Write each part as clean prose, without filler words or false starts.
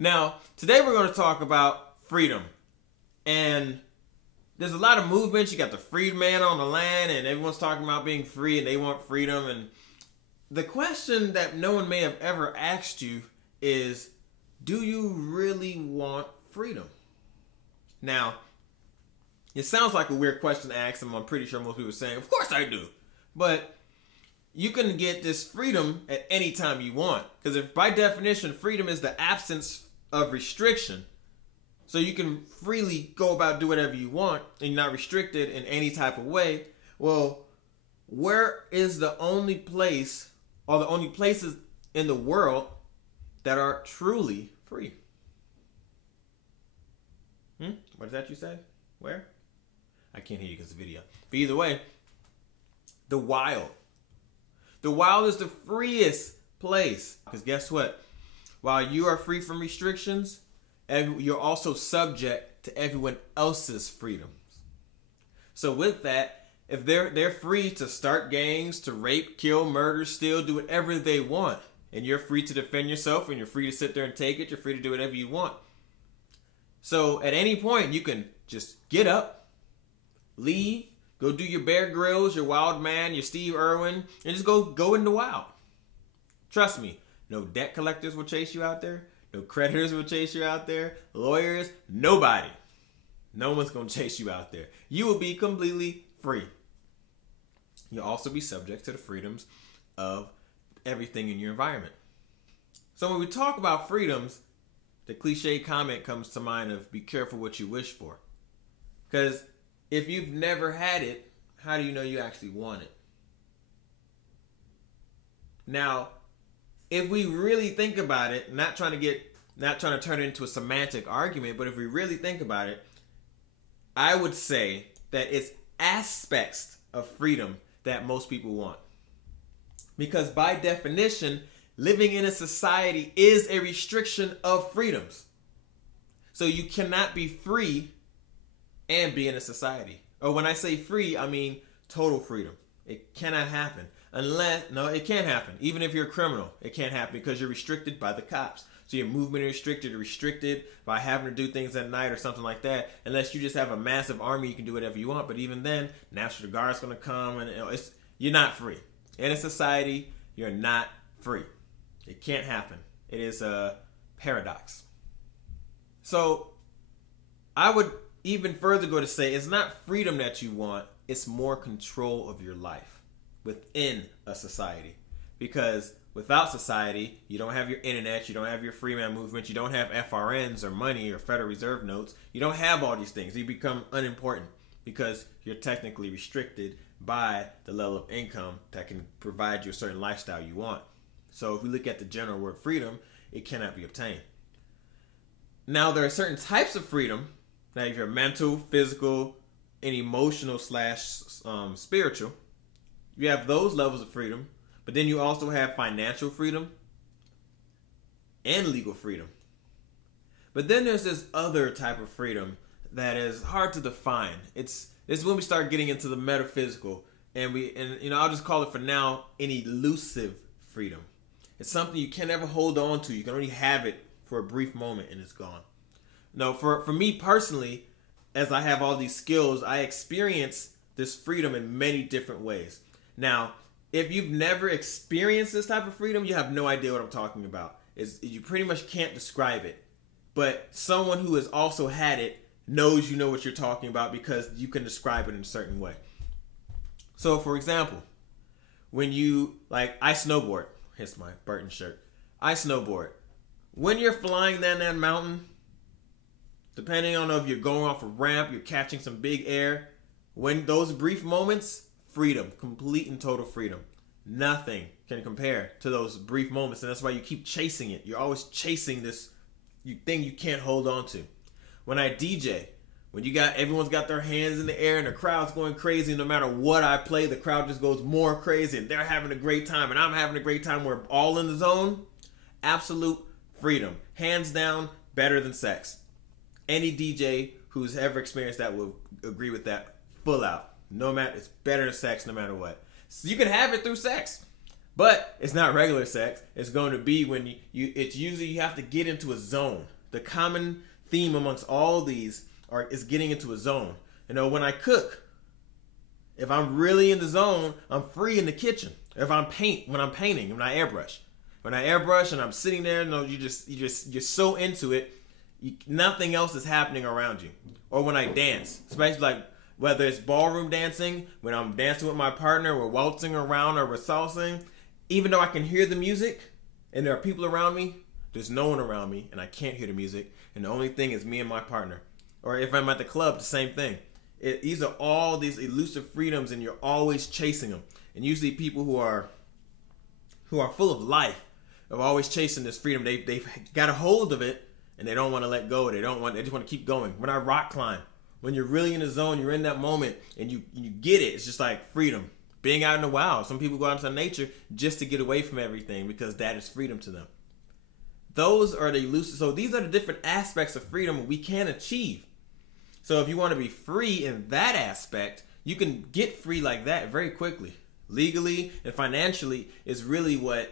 Now, today we're going to talk about freedom. And there's a lot of movements. You got the freed man on the land, and everyone's talking about being free, and they want freedom. And the question that no one may have ever asked you is, do you really want freedom? Now, it sounds like a weird question to ask, and I'm pretty sure most people are saying, of course I do. But you can get this freedom at any time you want. Because if by definition, freedom is the absence of restriction, so you can freely go about do whatever you want and you're not restricted in any type of way. Well, where is the only place or the only places in the world that are truly free? What is that you say? Where? I can't hear you because of the video. But either way, the wild. The wild is the freest place. Because guess what? While you are free from restrictions, you're also subject to everyone else's freedoms. So with that, if they're free to start gangs, to rape, kill, murder, steal, do whatever they want, and you're free to defend yourself, and you're free to sit there and take it, you're free to do whatever you want. So at any point, you can just get up, leave, go do your Bear Grylls, your Wild Man, your Steve Irwin, and just go in the wild. Trust me, no debt collectors will chase you out there. No creditors will chase you out there. Lawyers, nobody. No one's going to chase you out there. You will be completely free. You'll also be subject to the freedoms of everything in your environment. So when we talk about freedoms, the cliche comment comes to mind of be careful what you wish for. Because if you've never had it, how do you know you actually want it? Now, if we really think about it, not trying to turn it into a semantic argument, but if we really think about it, I would say that it's aspects of freedom that most people want. Because by definition, living in a society is a restriction of freedoms. So you cannot be free and be in a society. Or when I say free, I mean total freedom. It cannot happen. No, it can't happen. Even if you're a criminal, it can't happen because you're restricted by the cops. So your movement is restricted. You're restricted by having to do things at night or something like that. Unless you just have a massive army, you can do whatever you want. But even then, National Guard's going to come, and you're not free. In a society, you're not free. It can't happen. It is a paradox. So I would even further go to say it's not freedom that you want. It's more control of your life within a society. Because without society, you don't have your internet, you don't have your free man movement, you don't have FRNs or money or Federal Reserve notes. You don't have all these things. You become unimportant because you're technically restricted by the level of income that can provide you a certain lifestyle you want. So if we look at the general word freedom, it cannot be obtained. Now, there are certain types of freedom. Now, if you're mental, physical, and emotional / spiritual, you have those levels of freedom, but then you also have financial freedom and legal freedom. But then there's this other type of freedom that is hard to define. It's when we start getting into the metaphysical, and I'll just call it for now an elusive freedom. It's something you can never hold on to. You can only have it for a brief moment and it's gone. No, for me personally, as I have all these skills, I experience this freedom in many different ways. Now, if you've never experienced this type of freedom, you have no idea what I'm talking about. You pretty much can't describe it. But someone who has also had it knows you know what you're talking about because you can describe it in a certain way. So, for example, when I snowboard. Here's my Burton shirt. I snowboard. When you're flying down that mountain, depending on if you're going off a ramp, you're catching some big air, when those brief moments, freedom, complete and total freedom. Nothing can compare to those brief moments, and that's why you keep chasing it. You're always chasing this thing you can't hold on to. When I DJ, when everyone's got their hands in the air and the crowd's going crazy, no matter what I play, the crowd just goes more crazy, and they're having a great time, and I'm having a great time. We're all in the zone. Absolute freedom. Hands down, better than sex. Any DJ who's ever experienced that will agree with that full out. No matter, it's better than sex no matter what. So you can have it through sex. But it's not regular sex. It's going to be when it's usually you have to get into a zone. The common theme amongst all these is getting into a zone. You know, when I cook, if I'm really in the zone, I'm free in the kitchen. If when I'm painting, when I airbrush and I'm sitting there, you know, you're so into it, nothing else is happening around you. Or when I dance, especially like whether it's ballroom dancing, when I'm dancing with my partner, we're waltzing around or we're salsing, even though I can hear the music and there are people around me, there's no one around me and I can't hear the music, and the only thing is me and my partner. Or if I'm at the club, the same thing. These are all these elusive freedoms, and you're always chasing them. And usually people who are full of life are always chasing this freedom. They've got a hold of it and they don't want to let go. They just want to keep going. When I rock climb, when you're really in the zone, you're in that moment and you get it. It's just like freedom. Being out in the wild. Some people go out into nature just to get away from everything because that is freedom to them. Those are the elusive. So these are the different aspects of freedom we can achieve. So if you want to be free in that aspect, you can get free like that very quickly. Legally and financially is really what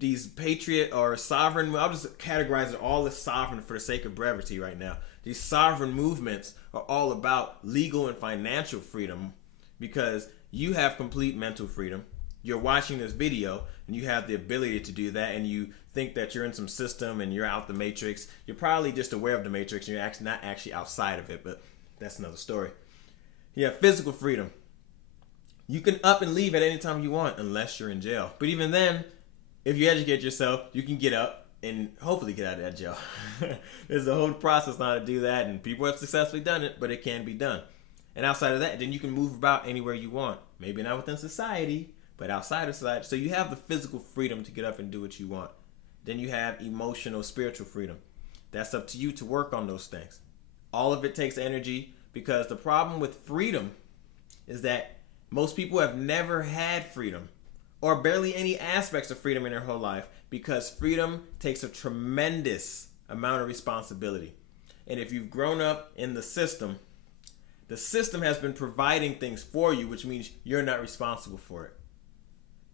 these patriot or sovereign, I'll just categorize it all as sovereign for the sake of brevity right now. These sovereign movements are all about legal and financial freedom because you have complete mental freedom. You're watching this video and you have the ability to do that, and you think that you're in some system and you're out the matrix. You're probably just aware of the matrix and you're not actually outside of it, but that's another story. You have physical freedom. You can up and leave at any time you want unless you're in jail. But even then, if you educate yourself, you can get up and hopefully get out of that jail. There's a whole process on how to do that, and people have successfully done it, but it can be done. And outside of that, then you can move about anywhere you want. Maybe not within society, but outside of society. So you have the physical freedom to get up and do what you want. Then you have emotional, spiritual freedom. That's up to you to work on those things. All of it takes energy, because the problem with freedom is that most people have never had freedom or barely any aspects of freedom in their whole life, because freedom takes a tremendous amount of responsibility. And if you've grown up in the system has been providing things for you, which means you're not responsible for it.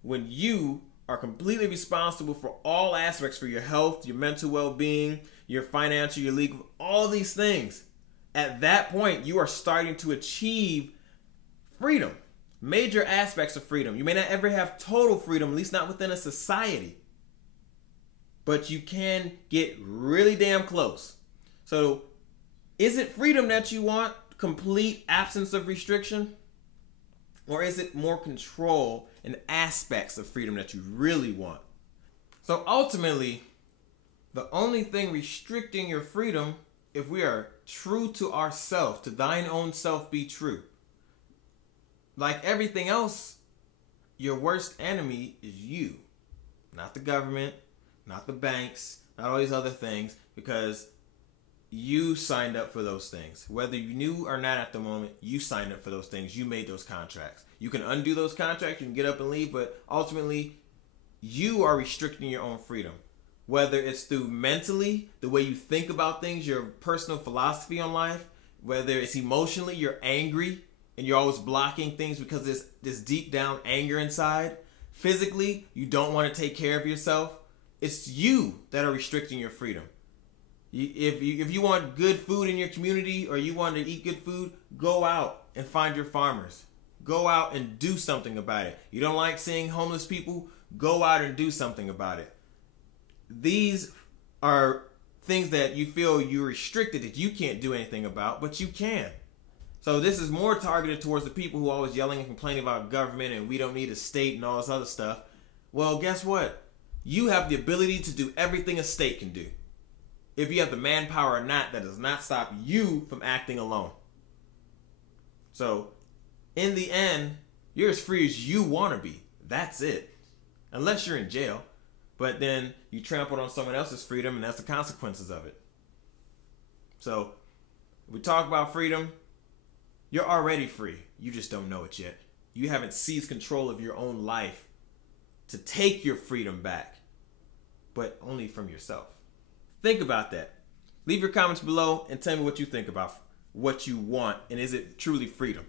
When you are completely responsible for all aspects, for your health, your mental well-being, your financial, your legal, all these things, at that point, you are starting to achieve freedom. Major aspects of freedom. You may not ever have total freedom, at least not within a society. But you can get really damn close. So, is it freedom that you want? Complete absence of restriction? Or is it more control and aspects of freedom that you really want? So ultimately, the only thing restricting your freedom, if we are true to ourselves, to thine own self be true. Like everything else, your worst enemy is you. Not the government, not the banks, not all these other things, because you signed up for those things. Whether you knew or not at the moment, you signed up for those things. You made those contracts. You can undo those contracts, you can get up and leave, but ultimately, you are restricting your own freedom. Whether it's through mentally, the way you think about things, your personal philosophy on life, whether it's emotionally, you're angry and you're always blocking things because there's this deep down anger inside. Physically, you don't want to take care of yourself. It's you that are restricting your freedom. If you want good food in your community, or you want to eat good food, go out and find your farmers. Go out and do something about it. You don't like seeing homeless people? Go out and do something about it. These are things that you feel you're restricted, that you can't do anything about, but you can. So this is more targeted towards the people who are always yelling and complaining about government and we don't need a state and all this other stuff. Well, guess what? You have the ability to do everything a state can do. If you have the manpower or not, that does not stop you from acting alone. So, in the end, you're as free as you want to be. That's it. Unless you're in jail. But then you trampled on someone else's freedom, and that's the consequences of it. So, we talk about freedom. You're already free. You just don't know it yet. You haven't seized control of your own life to take your freedom back. But only from yourself. Think about that. Leave your comments below and tell me what you think about what you want, and is it truly freedom?